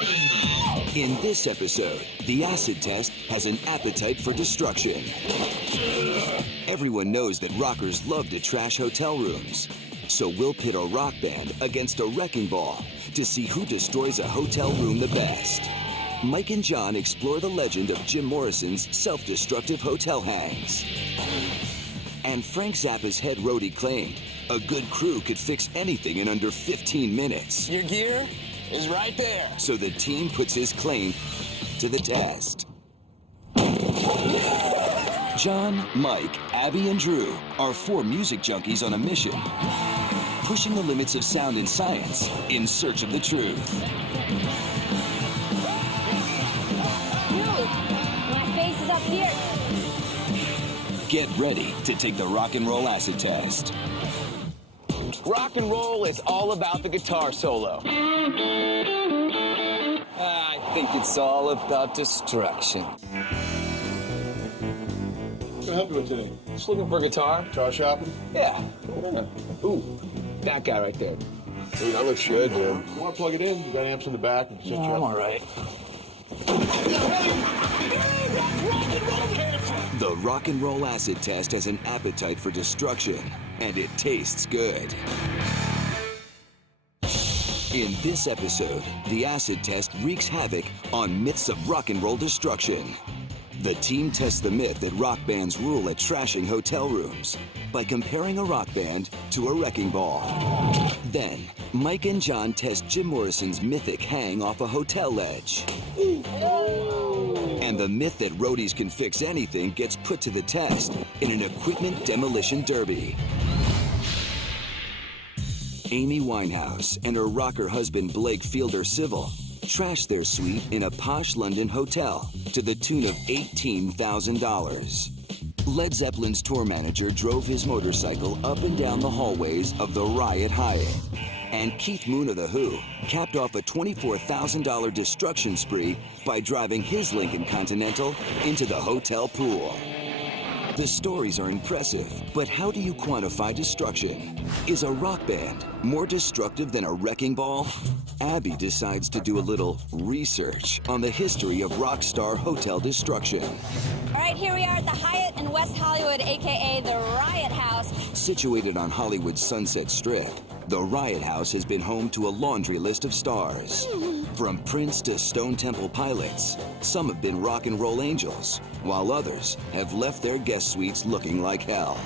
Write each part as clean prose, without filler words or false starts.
In this episode, the acid test has an appetite for destruction. Everyone knows that rockers love to trash hotel rooms. So we'll pit a rock band against a wrecking ball to see who destroys a hotel room the best. Mike and John explore the legend of Jim Morrison's self-destructive hotel hangs. And Frank Zappa's head roadie claimed a good crew could fix anything in under 15 minutes. Your gear is right there. So the team puts his claim to the test. John, Mike, Abby, and Drew are four music junkies on a mission, pushing the limits of sound and science in search of the truth. My face is up here. Get ready to take the rock and roll acid test. Rock and roll is all about the guitar solo. I think it's all about destruction. What can I help you with today? Just looking for a guitar. Guitar shopping? Yeah. Ooh, that guy right there. Ooh, that looks good, man. You want to plug it in? You got amps in the back. No, I'm all right. The rock and roll acid test has an appetite for destruction, and it tastes good. In this episode, the acid test wreaks havoc on myths of rock and roll destruction. The team tests the myth that rock bands rule at trashing hotel rooms by comparing a rock band to a wrecking ball. Then, Mike and John test Jim Morrison's mythic hang off a hotel ledge. And the myth that roadies can fix anything gets put to the test in an equipment demolition derby. Amy Winehouse and her rocker husband Blake Fielder Civil trashed their suite in a posh London hotel to the tune of $18,000. Led Zeppelin's tour manager drove his motorcycle up and down the hallways of the Riot Hyatt. And Keith Moon of The Who capped off a $24,000 destruction spree by driving his Lincoln Continental into the hotel pool. The stories are impressive, but how do you quantify destruction? Is a rock band more destructive than a wrecking ball? Abby decides to do a little research on the history of rock star hotel destruction. All right, here we are at the Hyatt in West Hollywood, a.k.a. the Riot House. Situated on Hollywood's Sunset Strip, the Riot House has been home to a laundry list of stars. From Prince to Stone Temple Pilots, some have been rock and roll angels, while others have left their guest suites looking like hell.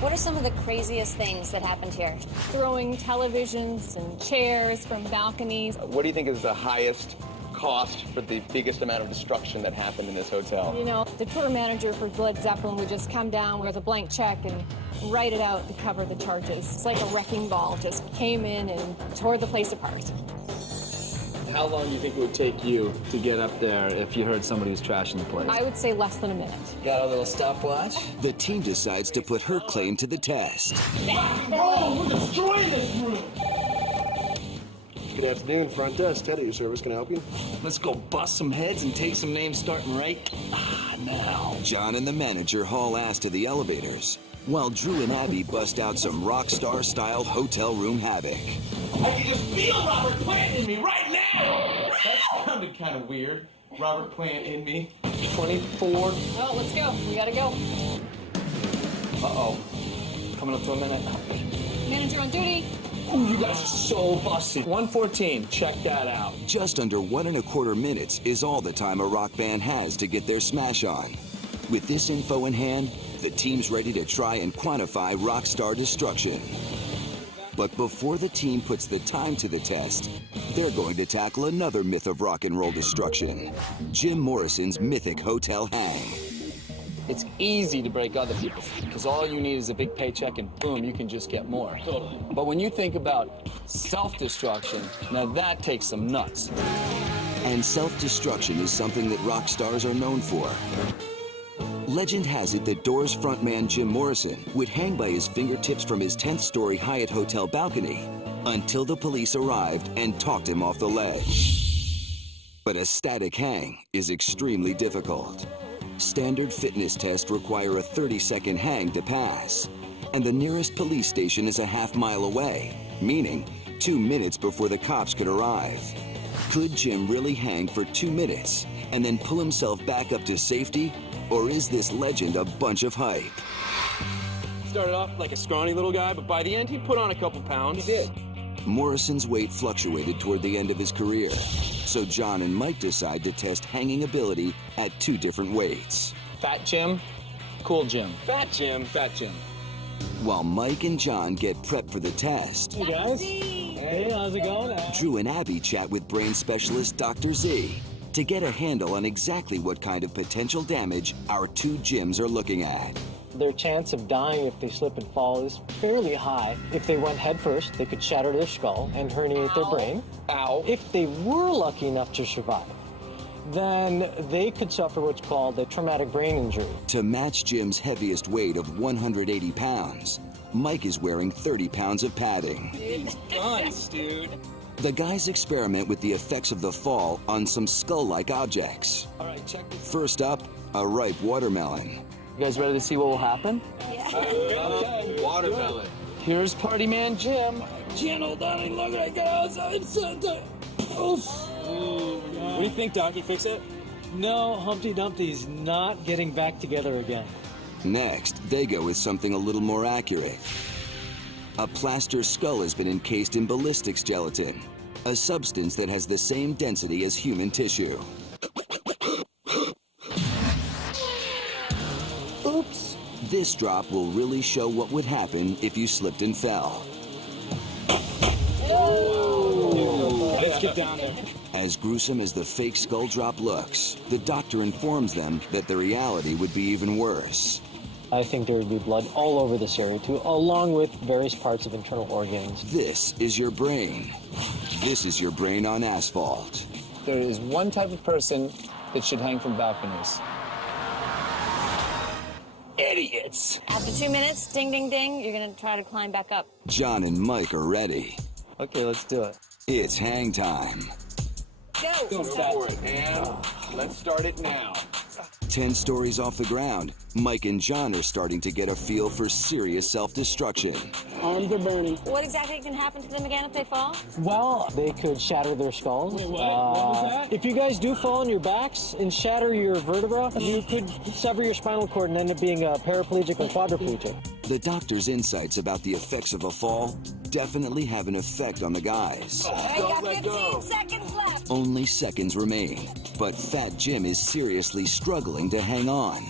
What are some of the craziest things that happened here? Throwing televisions and chairs from balconies. What do you think is the highest cost for the biggest amount of destruction that happened in this hotel? You know, the tour manager for Led Zeppelin would just come down with a blank check and write it out to cover the charges. It's like a wrecking ball, just came in and tore the place apart. How long do you think it would take you to get up there if you heard somebody was trashing the place? I would say less than a minute. Got a little stopwatch? The team decides to put her claim to the test. We're destroying this room! Good afternoon, front desk. Ted at your service. Can I help you? Let's go bust some heads and take some names starting right now. John and the manager haul ass to the elevators, while Drew and Abby bust out some rock star style hotel room havoc. I can just feel Robert Plant in me right now! That sounded kind of weird. Robert Plant in me. 24. Well, let's go. We gotta go. Uh-oh. Coming up to a minute. Manager on duty. Ooh, you guys are so busted. 114, check that out. Just under 1.25 minutes is all the time a rock band has to get their smash on. With this info in hand, the team's ready to try and quantify rock star destruction. But before the team puts the time to the test, they're going to tackle another myth of rock and roll destruction: Jim Morrison's mythic hotel hang. It's easy to break other people's, because all you need is a big paycheck and boom, you can just get more. Totally. But when you think about self-destruction, now that takes some nuts. And self-destruction is something that rock stars are known for. Legend has it that Doors frontman Jim Morrison would hang by his fingertips from his 10th-story Hyatt Hotel balcony until the police arrived and talked him off the ledge. But a static hang is extremely difficult. Standard fitness tests require a 30-second hang to pass, and the nearest police station is a half-mile away, meaning 2 minutes before the cops could arrive. Could Jim really hang for 2 minutes and then pull himself back up to safety? Or is this legend a bunch of hype? Started off like a scrawny little guy, but by the end, he put on a couple pounds. He did. Morrison's weight fluctuated toward the end of his career, so John and Mike decide to test hanging ability at 2 different weights. Fat Jim, cool Jim. Fat Jim, fat Jim. While Mike and John get prepped for the test, Hey guys. Hey, how's it going? Drew and Abby chat with brain specialist Dr. Z to get a handle on exactly what kind of potential damage our 2 Jims are looking at. Their chance of dying if they slip and fall is fairly high. If they went headfirst, they could shatter their skull and herniate their brain. Ow. If they were lucky enough to survive, then they could suffer what's called a traumatic brain injury. To match Jim's heaviest weight of 180 pounds, Mike is wearing 30 pounds of padding. It's nice, dude. The guys experiment with the effects of the fall on some skull-like objects. All right, check this. First up, a ripe watermelon. You guys ready to see what will happen? Watermelon. Here's Party Man Jim. Channel down and look at outside. Oof. What do you think, Doc? You fix it? No, Humpty Dumpty's not getting back together again. Next, they go with something a little more accurate. A plaster skull has been encased in ballistics gelatin, a substance that has the same density as human tissue. Oops. This drop will really show what would happen if you slipped and fell. Let's get down there. As gruesome as the fake skull drop looks, the doctor informs them that the reality would be even worse. I think there would be blood all over this area too, along with various parts of internal organs. This is your brain. This is your brain on asphalt. There is one type of person that should hang from balconies. Idiots. After 2 minutes, ding, ding, ding, you're gonna try to climb back up. John and Mike are ready. Okay, let's do it. It's hang time. Go. For it, man. Let's start it now. 10 stories off the ground, Mike and John are starting to get a feel for serious self-destruction. Arms are burning. What exactly can happen to them again if they fall? Well, they could shatter their skulls. Wait, what? What was that? If you guys do fall on your backs and shatter your vertebra, you could sever your spinal cord and end up being a paraplegic or quadriplegic. The doctor's insights about the effects of a fall definitely have an effect on the guys. You got 15 seconds left. Only seconds remain, but Fat Jim is seriously struggling to hang on.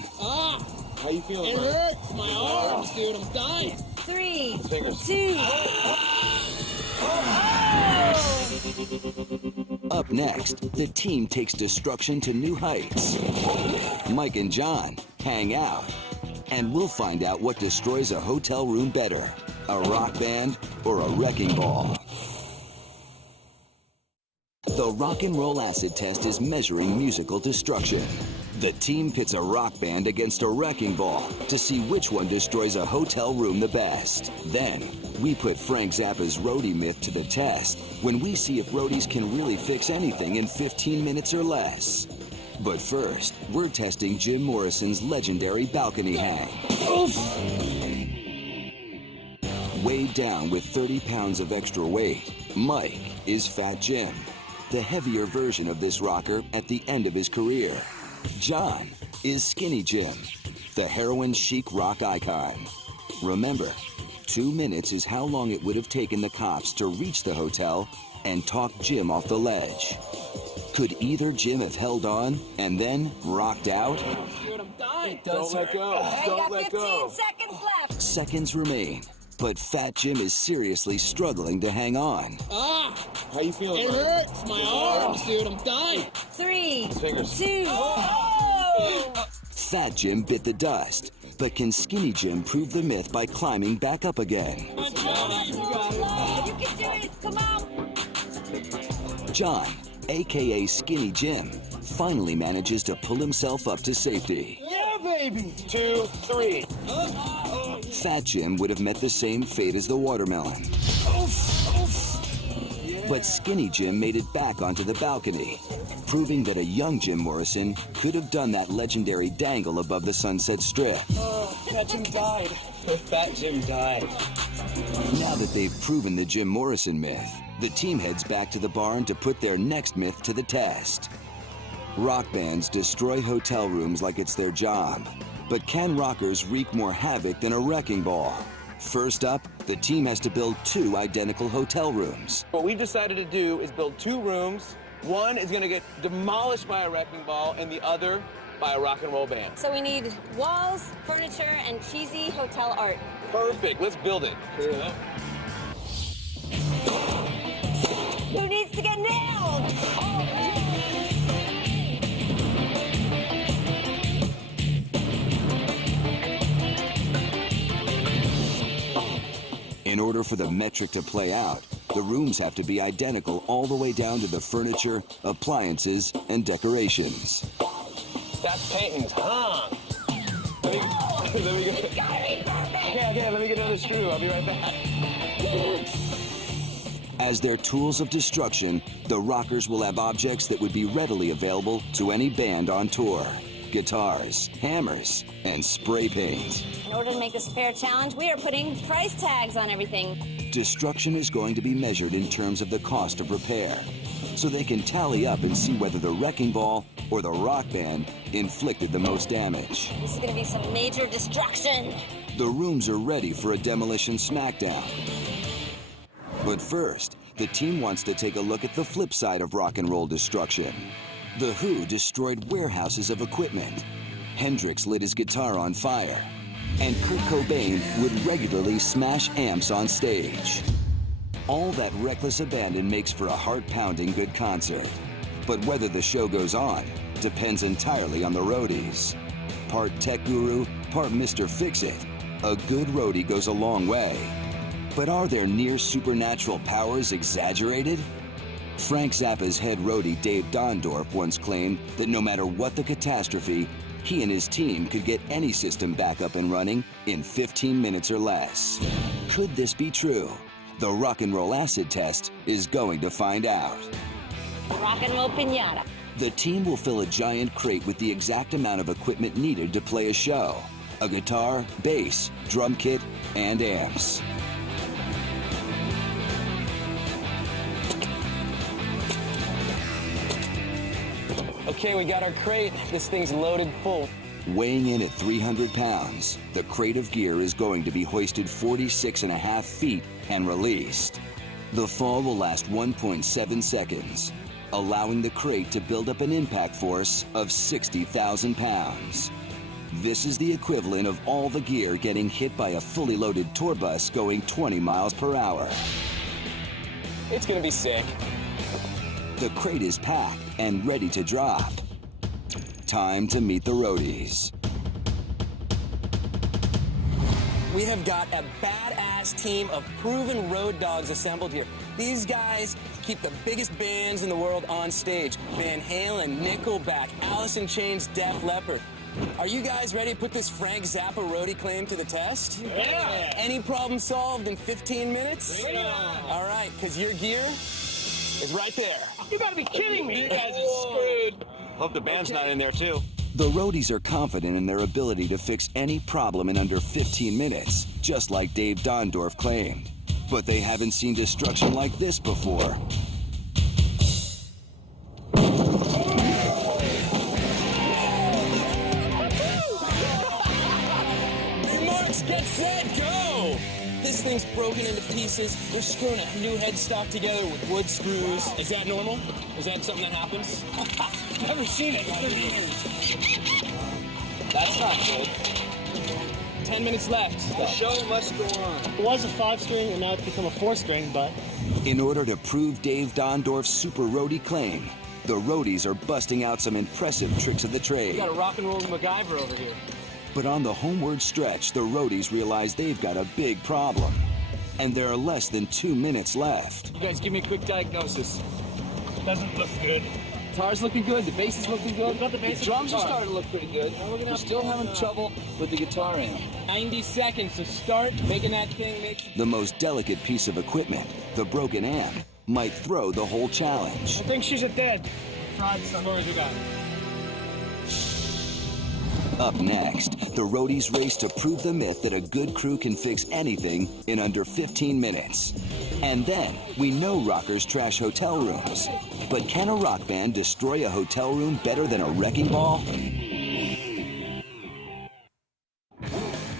How you feeling? It hurts my arms, dude. I'm dying. 3, Fingers. 2. Up next, the team takes destruction to new heights. Mike and John hang out, and we'll find out what destroys a hotel room better, a rock band or a wrecking ball. The rock and roll acid test is measuring musical destruction. The team pits a rock band against a wrecking ball to see which one destroys a hotel room the best. Then, we put Frank Zappa's roadie myth to the test when we see if roadies can really fix anything in 15 minutes or less. But first, we're testing Jim Morrison's legendary balcony hang. Weighed down with 30 pounds of extra weight, Mike is Fat Jim, the heavier version of this rocker at the end of his career. John is Skinny Jim, the heroin chic rock icon. Remember, 2 minutes is how long it would have taken the cops to reach the hotel and talk Jim off the ledge. Could either Jim have held on and then rocked out? Dude, I'm dying. Don't let go. Hey, you got 15 seconds left. Seconds remain, but Fat Jim is seriously struggling to hang on. How you feeling? It hurts my arms, dude. I'm dying. 3, Fingers. 2. Fat Jim bit the dust, but can Skinny Jim prove the myth by climbing back up again? You can do it. Come on. John, aka Skinny Jim, finally manages to pull himself up to safety. Yeah, baby. 2, 3. Fat Jim would have met the same fate as the watermelon. But Skinny Jim made it back onto the balcony, proving that a young Jim Morrison could have done that legendary dangle above the Sunset Strip. Fat Jim died. Fat Jim died. Now that they've proven the Jim Morrison myth, The team heads back to the barn to put their next myth to the test. Rock bands destroy hotel rooms like it's their job. But can rockers wreak more havoc than a wrecking ball? First up, the team has to build 2 identical hotel rooms. What we decided to do is build 2 rooms. One is going to get demolished by a wrecking ball, and the other by a rock and roll band. So we need walls, furniture, and cheesy hotel art. Perfect. Let's build it. Clear it up. Who needs to get nailed? In order for the metric to play out, the rooms have to be identical all the way down to the furniture, appliances, and decorations. That's paintings, huh? Let me get... Okay, let me get another screw. I'll be right back. As their tools of destruction, the rockers will have objects that would be readily available to any band on tour. Guitars, hammers, and spray paint. In order to make this a fair challenge, we are putting price tags on everything. Destruction is going to be measured in terms of the cost of repair, so they can tally up and see whether the wrecking ball or the rock band inflicted the most damage. This is going to be some major destruction. The rooms are ready for a demolition smackdown. But first, the team wants to take a look at the flip side of rock and roll destruction. The Who destroyed warehouses of equipment. Hendrix lit his guitar on fire. And Kurt Cobain would regularly smash amps on stage. All that reckless abandon makes for a heart-pounding good concert. But whether the show goes on depends entirely on the roadies. Part tech guru, part Mr. Fix-It, a good roadie goes a long way. But are their near supernatural powers exaggerated? Frank Zappa's head roadie Dave Dondorf once claimed that no matter what the catastrophe, he and his team could get any system back up and running in 15 minutes or less. Could this be true? The rock and roll acid test is going to find out. Rock and roll piñata. The team will fill a giant crate with the exact amount of equipment needed to play a show. A guitar, bass, drum kit, and amps. Okay, we got our crate. This thing's loaded full. Weighing in at 300 pounds, the crate of gear is going to be hoisted 46.5 feet and released. The fall will last 1.7 seconds, allowing the crate to build up an impact force of 60,000 pounds. This is the equivalent of all the gear getting hit by a fully loaded tour bus going 20 miles per hour. It's gonna be sick. The crate is packed and ready to drop. Time to meet the roadies. We have got a badass team of proven road dogs assembled here. These guys keep the biggest bands in the world on stage. Van Halen, Nickelback, Alice in Chains, Def Leppard. Are you guys ready to put this Frank Zappa roadie claim to the test? Yeah! Any problem solved in 15 minutes? Bring it on! All right, because your gear is right there. You gotta be kidding me! You guys are screwed. Hope the band's not in there, too. The roadies are confident in their ability to fix any problem in under 15 minutes, just like Dave Dondorf claimed. But they haven't seen destruction like this before. Marks, get set, go! This thing's broken into pieces. We're screwing a new headstock together with wood screws. Is that normal? Is that something that happens? Never seen it. It's 30 years. That's not good. 10 minutes left. The show must go on. It was a 5-string, and now it's become a 4-string, but... In order to prove Dave Dondorf's super roadie claim, the roadies are busting out some impressive tricks of the trade. We got a rock and roll MacGyver over here. But on the homeward stretch, the roadies realize they've got a big problem. And there are less than 2 minutes left. You guys give me a quick diagnosis. Doesn't look good. Guitar's looking good, the bass is looking good. Got the bass drums are guitar. starting to look pretty good. We're still having trouble with the guitar amp. 90 seconds to start making that thing make... The most delicate piece of equipment, the broken amp, might throw the whole challenge. I think she's a dead. Tried some. As far as we got. Up next, the roadies race to prove the myth that a good crew can fix anything in under 15 minutes. And then, we know rockers trash hotel rooms. But can a rock band destroy a hotel room better than a wrecking ball?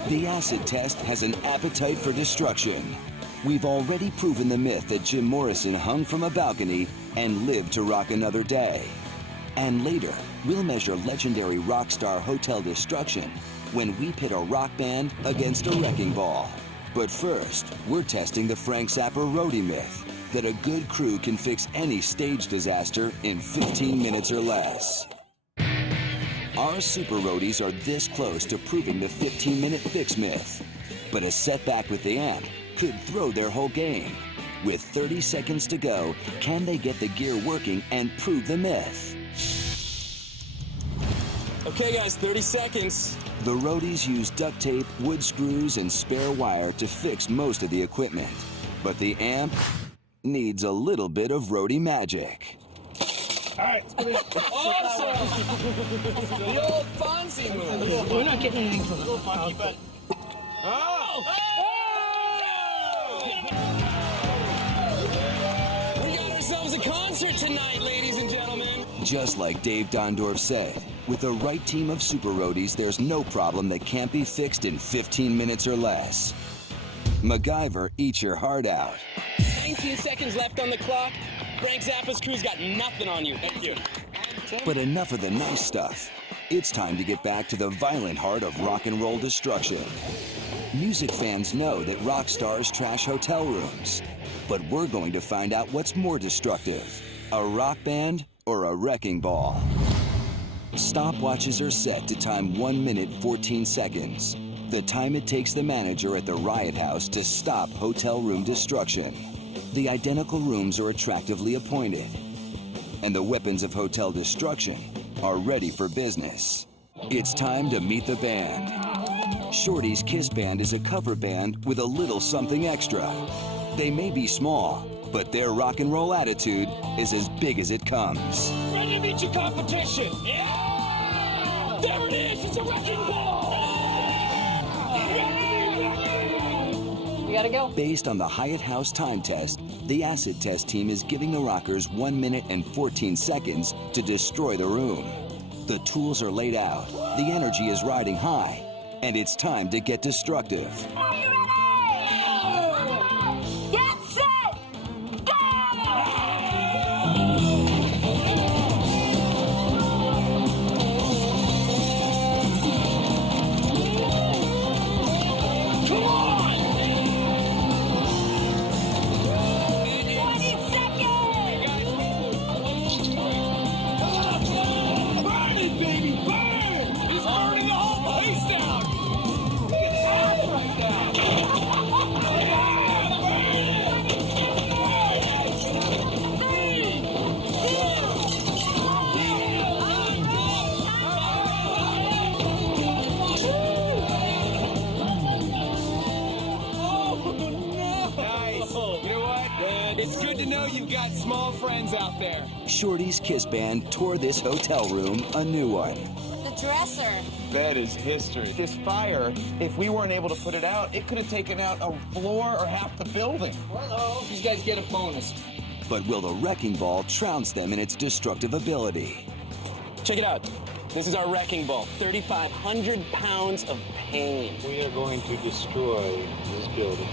The acid test has an appetite for destruction. We've already proven the myth that Jim Morrison hung from a balcony and lived to rock another day. And later, we'll measure legendary rock star hotel destruction when we pit a rock band against a wrecking ball. But first, we're testing the Frank Zappa roadie myth that a good crew can fix any stage disaster in 15 minutes or less. Our super roadies are this close to proving the 15-minute fix myth. But a setback with the amp could throw their whole game. With 30 seconds to go, can they get the gear working and prove the myth? Okay, guys, 30 seconds. The roadies use duct tape, wood screws, and spare wire to fix most of the equipment. But the amp needs a little bit of roadie magic. All right, let's put it in. Awesome! The old Fonzie move. We're not getting anything from it. A little funky, but... Oh! We got ourselves a concert tonight, ladies and gentlemen. Just like Dave Dondorf said, with the right team of super roadies, there's no problem that can't be fixed in 15 minutes or less. MacGyver, eat your heart out. 19 seconds left on the clock. Frank Zappa's crew's got nothing on you. Thank you. But enough of the nice stuff. It's time to get back to the violent heart of rock and roll destruction. Music fans know that rock stars trash hotel rooms. But we're going to find out what's more destructive, a rock band or a wrecking ball. Stopwatches are set to time 1 minute 14 seconds. The time it takes the manager at the Riot House to stop hotel room destruction. The identical rooms are attractively appointed, and the weapons of hotel destruction are ready for business. It's time to meet the band. Shorty's Kiss Band is a cover band with a little something extra. They may be small, but their rock and roll attitude is as big as it comes. Ready to meet your competition? Yeah! There it is! It's a wrecking ball! You gotta go. Based on the Hyatt House time test, the acid test team is giving the rockers 1 minute and 14 seconds to destroy the room. The tools are laid out, the energy is riding high, and it's time to get destructive. Are you ready? Get set! Go! Come on! 20 seconds! Burn it, baby! Burn! He's burning the whole place down! It's hot right now! It's good to know you've got small friends out there. Shorty's Kiss Band tore this hotel room a new one. The dresser. That is history. This fire, if we weren't able to put it out, it could have taken out a floor or half the building. Hello, these guys get a bonus. But will the wrecking ball trounce them in its destructive ability? Check it out. This is our wrecking ball. 3,500 pounds of pain. We are going to destroy this building.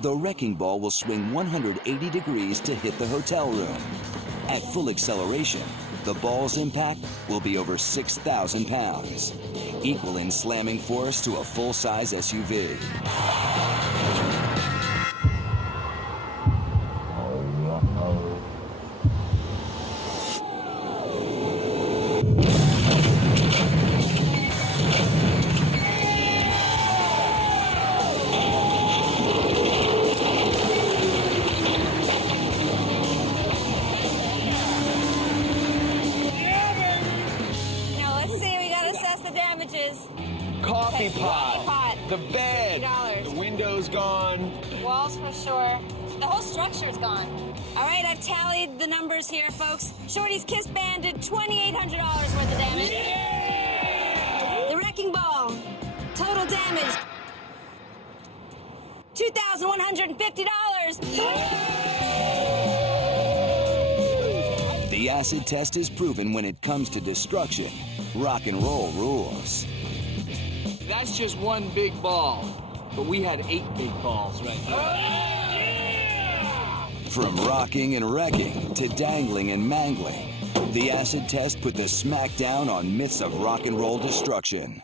The wrecking ball will swing 180 degrees to hit the hotel room. At full acceleration, the ball's impact will be over 6,000 pounds, equal in slamming force to a full-size SUV. Damages. Coffee Okay, pot, coffee pot. the bed, $50. the window window's gone. Walls for sure. The whole structure's gone. All right, I've tallied the numbers here, folks. Shorty's Kiss Band did $2,800 worth of damage. Yeah! The Wrecking Ball, total damage, $2,150. The acid test is proven when it comes to destruction. Rock and roll rules. That's just one big ball, but we had 8 big balls right there. From rocking and wrecking to dangling and mangling, the acid test put the smack down on myths of rock and roll destruction.